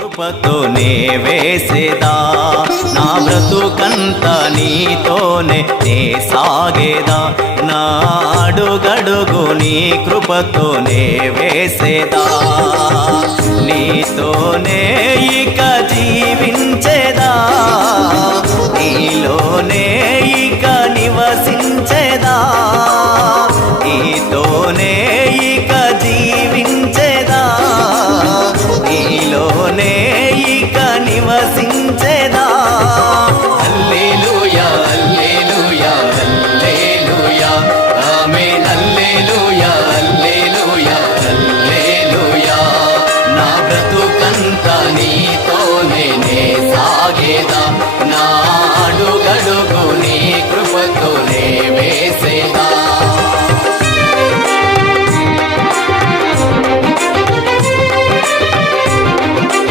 కృపతోనే వేసేదా నా బ్రతుకంత నీతోనే నే సాగేదా నా అడుగడుగు నీ కృపతోనే వేసేదా నీతోనే ఇక జీవించేదా